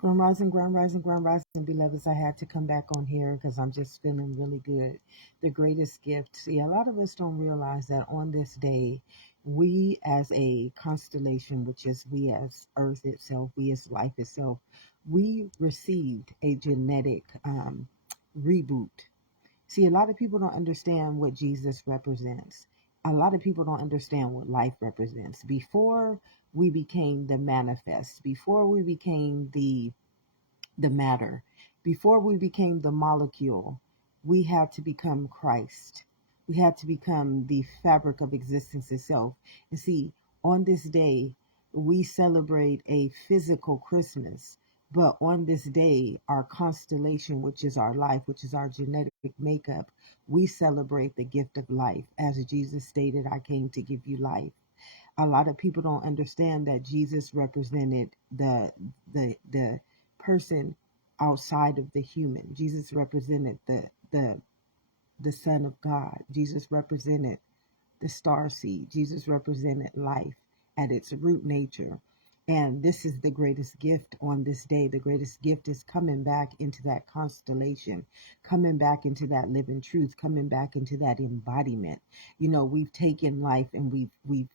Grand rising, beloveds. I had to come back on here because I'm just feeling really good. The greatest gift. See, a lot of us don't realize that on this day, we as a constellation, which is we as Earth itself, we as life itself, we received a genetic reboot. See, a lot of people don't understand what Jesus represents. A lot of people don't understand what life represents. Before we became the manifest, before we became the matter, before we became the molecule, we had to become Christ. We had to become the fabric of existence itself. And see, on this day, we celebrate a physical Christmas. But on this day, our constellation, which is our life, which is our genetic makeup, we celebrate the gift of life. As Jesus stated, I came to give you life. A lot of people don't understand that Jesus represented the person outside of the human. Jesus represented the Son of God. Jesus represented the star seed. Jesus represented life at its root nature. And this is the greatest gift on this day. The greatest gift is coming back into that constellation, coming back into that living truth, coming back into that embodiment. You know, we've taken life and we've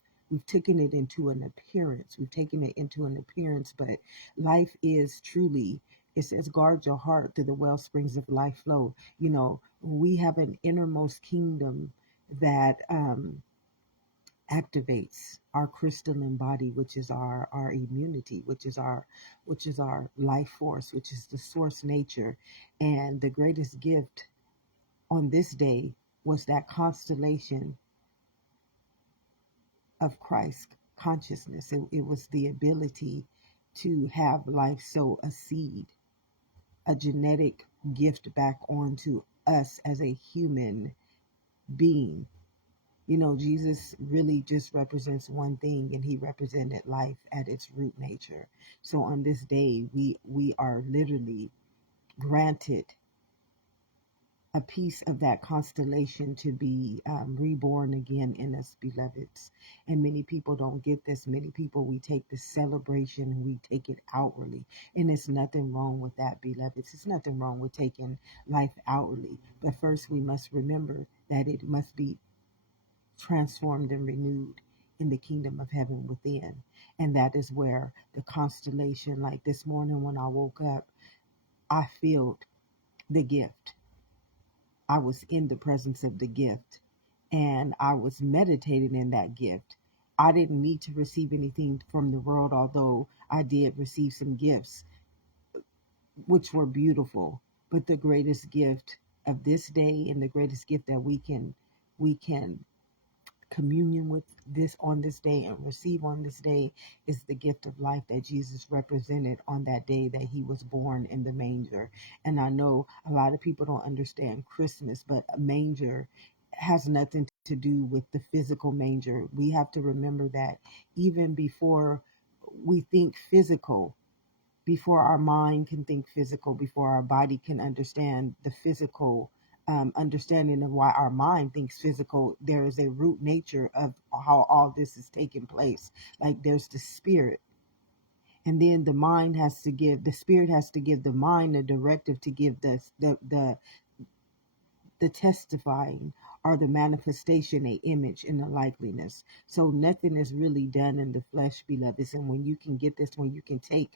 taken it into an appearance. We've taken it into an appearance, but life is truly, it says, guard your heart through the well springs of life flow. You know, we have an innermost kingdom that activates our crystalline body, which is our immunity, which is our life force, which is the source nature. And the greatest gift on this day was that constellation of Christ consciousness. It was the ability to have life sow a seed, a genetic gift back onto us as a human being. You know, Jesus really just represents one thing, and he represented life at its root nature. So on this day, we are literally granted a piece of that constellation to be reborn again in us, beloveds. And many people don't get this. Many people, we take this celebration and we take it outwardly. And it's nothing wrong with that, beloveds. It's nothing wrong with taking life outwardly. But first, we must remember that it must be transformed and renewed in the kingdom of heaven within. And that is where the constellation, like this morning when I woke up, I felt the gift. I was in the presence of the gift and I was meditating in that gift. I didn't need to receive anything from the world, although I did receive some gifts, which were beautiful. But the greatest gift of this day and the greatest gift that we can communion with this on this day and receive on this day is the gift of life that Jesus represented on that day that he was born in the manger. And I know a lot of people don't understand Christmas, but a manger has nothing to do with the physical manger. We have to remember that even before we think physical, before our mind can think physical, before our body can understand the physical understanding of why our mind thinks physical, there is a root nature of how all this is taking place. Like there's the spirit, and then the spirit has to give the mind a directive to give the testifying or the manifestation, a image and a likeliness. So nothing is really done in the flesh, beloveds. And when you can get this, when you can take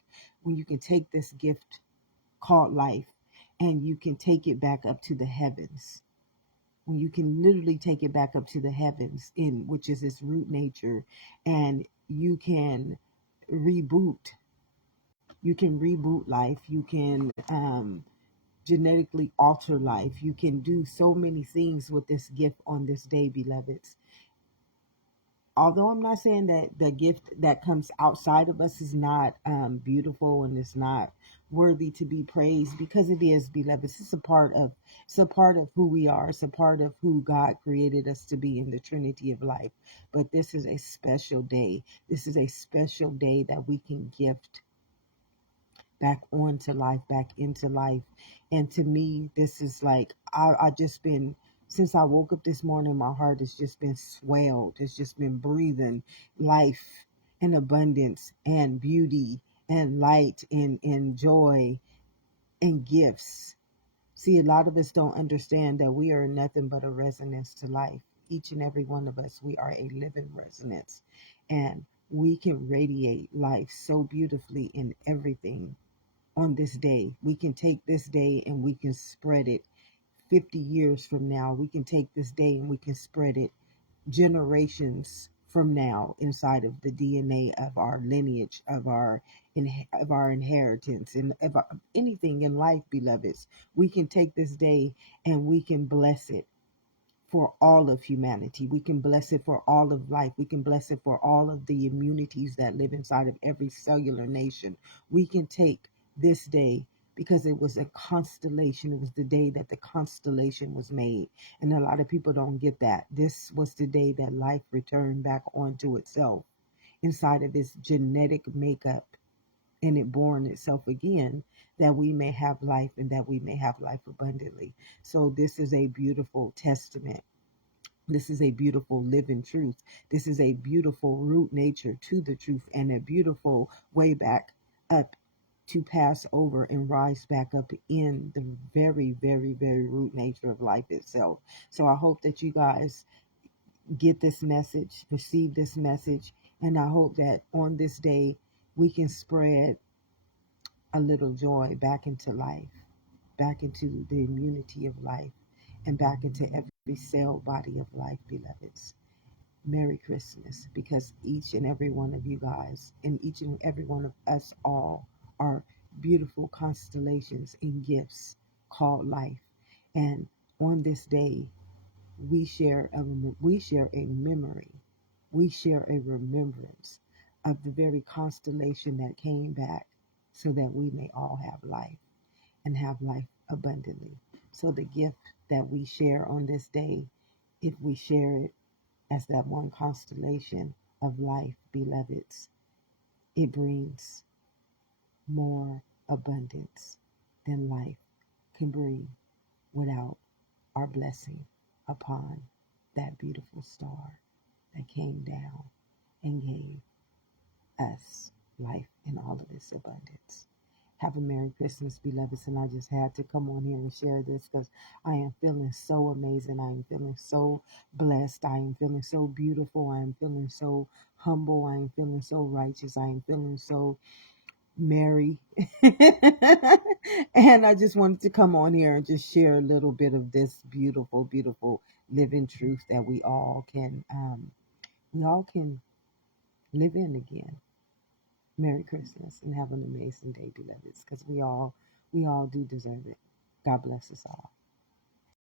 this gift called life and you can take it back up to the heavens, when you can literally take it back up to the heavens, in which is its root nature, and reboot you can reboot life, you can genetically alter life, you can do so many things with this gift on this day, beloveds. Although I'm not saying that the gift that comes outside of us is not beautiful and it's not worthy to be praised, because it is, beloveds. It's a part of who we are. It's a part of who God created us to be in the Trinity of life. But this is a special day. This is a special day that we can gift back onto life, back into life. And to me, this is like, I just been, since I woke up this morning, my heart has just been swelled. It's just been breathing life and abundance and beauty and light and joy and gifts. See, a lot of us don't understand that we are nothing but a resonance to life. Each and every one of us, we are a living resonance. And we can radiate life so beautifully in everything on this day. We can take this day and we can spread it 50 years from now. We can take this day and we can spread it generations from now inside of the DNA of our lineage, of our inheritance, and of anything in life, beloveds. We can take this day and we can bless it for all of humanity. We can bless it for all of life. We can bless it for all of the immunities that live inside of every cellular nation. We can take this day because it was a constellation. It was the day that the constellation was made. And a lot of people don't get that. This was the day that life returned back onto itself inside of its genetic makeup, and it born itself again, that we may have life and that we may have life abundantly. So this is a beautiful testament. This is a beautiful living truth. This is a beautiful root nature to the truth, and a beautiful way back up to pass over and rise back up in the very, very, very root nature of life itself. So I hope that you guys get this message, receive this message, and I hope that on this day we can spread a little joy back into life, back into the immunity of life, and back into every cell body of life, beloveds. Merry Christmas, because each and every one of you guys and each and every one of us all are beautiful constellations and gifts called life. And on this day, we share a memory, we share a remembrance of the very constellation that came back so that we may all have life and have life abundantly. So the gift that we share on this day, if we share it as that one constellation of life, beloveds, it brings more abundance than life can bring without our blessing upon that beautiful star that came down and gave us life in all of its abundance. Have a Merry Christmas, beloveds. And I just had to come on here and share this because I am feeling so amazing. I am feeling so blessed. I am feeling so beautiful. I am feeling so humble. I am feeling so righteous. I am feeling so merry. And I just wanted to come on here and just share a little bit of this beautiful, beautiful living truth that we all can live in again. Merry Christmas and have an amazing day, beloveds, because we all do deserve it. God bless us all.